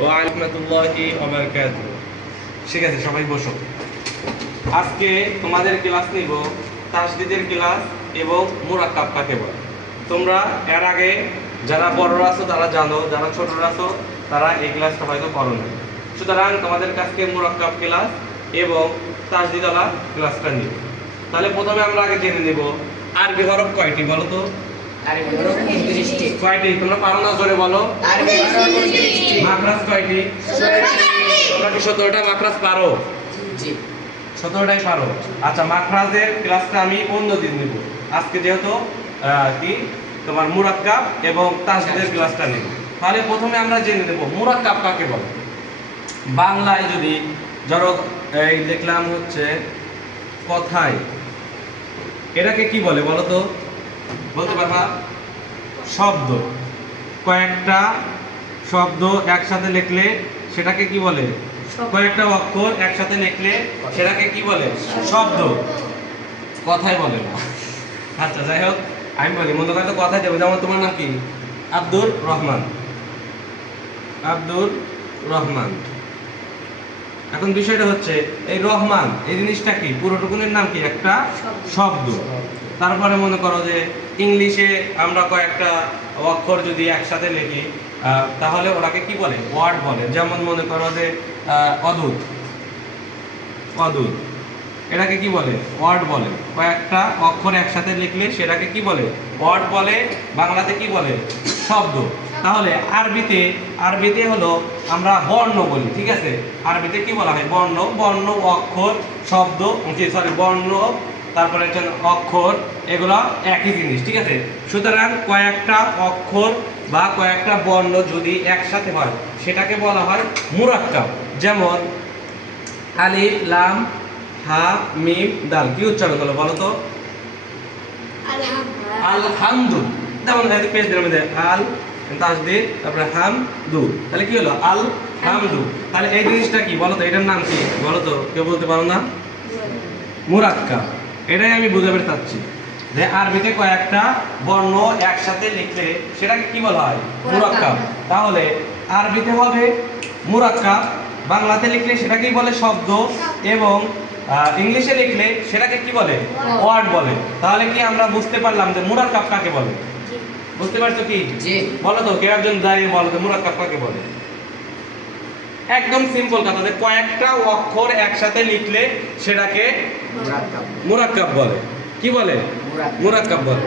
ওয়া রাহমাতুল্লাহি ওয়া বারাকাতুহু। ঠিক আছে, সবাই বসো। আজকে তোমাদের ক্লাস নিব তাসদিদের ক্লাস এবং মুরাক্কাব কাকে বলে। তোমরা এর আগে যারা বড়রা আছো তারা জানো, যারা ছোটরা আছো তারা এই ক্লাসটা হয়তো করো না। সুতরাং তোমাদের কাছে মুরাক্কাব ক্লাস এবং তাসদিদওয়ালা ক্লাসটা নিব। তাহলে প্রথমে আমরা আগে জেনে নেব আরবি হরফ কয়টি বলো তো? আরবি হরফ 29টি। কয়টি তোমরা পারো না জোরে বলো? আরবি হরফ 29টি। মাখরাজ কয়টি? 17টি। তোমরা কি 17টা মাখরাজ পারো? জি। 17টাই পারো। আচ্ছা, মাখরাজের ক্লাসটা আমি অন্য দিন নিব। আজকে যেহেতু কি তোমার মুরাক্কাব এবং তাসদিদের ক্লাসটা নিব। তাহলে প্রথমে আমরা জেনে নেব মুরাক্কাব কাকে বলে। বাংলায় যদি ধরো এই দেখলাম হচ্ছে কথায়, এটাকে কি বলে বলো তো? বলতে পারবা? শব্দ। কয়েকটা শব্দ একসাথে লিখলে সেটাকে কি বলে? কয়েকটা অক্ষর একসাথে লিখলে সেটাকে কি বলে? শব্দ। কথাই বলে না। আচ্ছা, যাই হোক, আমি বলি মনে করো কথাই দেবো। যেমন তোমার নাম কি? আব্দুর রহমান। আব্দুর রহমান। এখন বিষয়টা হচ্ছে এই রহমান এই জিনিসটা কি? পুরোটুকুনের নাম কি? একটা শব্দ। তারপরে মনে করো যে ইংলিশে আমরা কয়েকটা অক্ষর যদি একসাথে লিখি তাহলে ওটাকে কি বলে? ওয়ার্ড বলে। যেমন মনে করো যে অদূত। অদূত এটাকে কি বলে? ওয়ার্ড বলে। কয়েকটা অক্ষর একসাথে লিখলে সেটাকে কি বলে? ওয়ার্ড বলে। বাংলাতে কি বলে? শব্দ। তাহলে আরবিতে হলো আমরা বর্ণ বলি, ঠিক আছে? আরবিতে কি বলা হয়? বর্ণ। বর্ণ, অক্ষর, শব্দ, বর্ণ, তারপরে হচ্ছে অক্ষর, এগুলো একই জিনিস, ঠিক আছে? সুতরাং কয়েকটা অক্ষর বা কয়েকটা বর্ণ যদি একসাথে হয় সেটাকে বলা হয় মুরাক্কাব। যেমন আলিফ, লাম, হা, মিম, দাল। কি উচ্চারণ হলো বলো তো? আলহামদু। যেমন পেজ দিলাম আল তাসদিদ, তারপরে হামদু। তাহলে কি হলো? আল হামদু। তাহলে এই জিনিসটা কি বলো তো? এটার নাম কি বলো তো? কেউ বলতে পারো না? মুরাক্কাব। এটাই আমি বুঝাতে চাচ্ছি যে আরবিতে কয়েকটা বর্ণ একসাথে লিখলে সেটাকে কি বলা হয়? মুরাক্কাব। তাহলে আরবিতে হবে মুরাক্কাব, বাংলাতে লিখলে সেটাকেই বলে শব্দ, এবং ইংলিশে লিখলে সেটাকে কি বলে? ওয়ার্ড বলে। তাহলে কি আমরা বুঝতে পারলাম যে মুরাক্কাব কাকে বলে? বুঝতে পারছো কি? জি। বলো তো, কেউ একজন দাঁড়িয়ে বলো তো মুরাক্কাব কাকে বলে। একদম সিম্পল কথা, যে কয়েকটা অক্ষর একসাথে লিখলে সেটাকে মুরাক্কাব। মুরাক্কাব বলে। কি বলে? মুরাক্কাব বলে।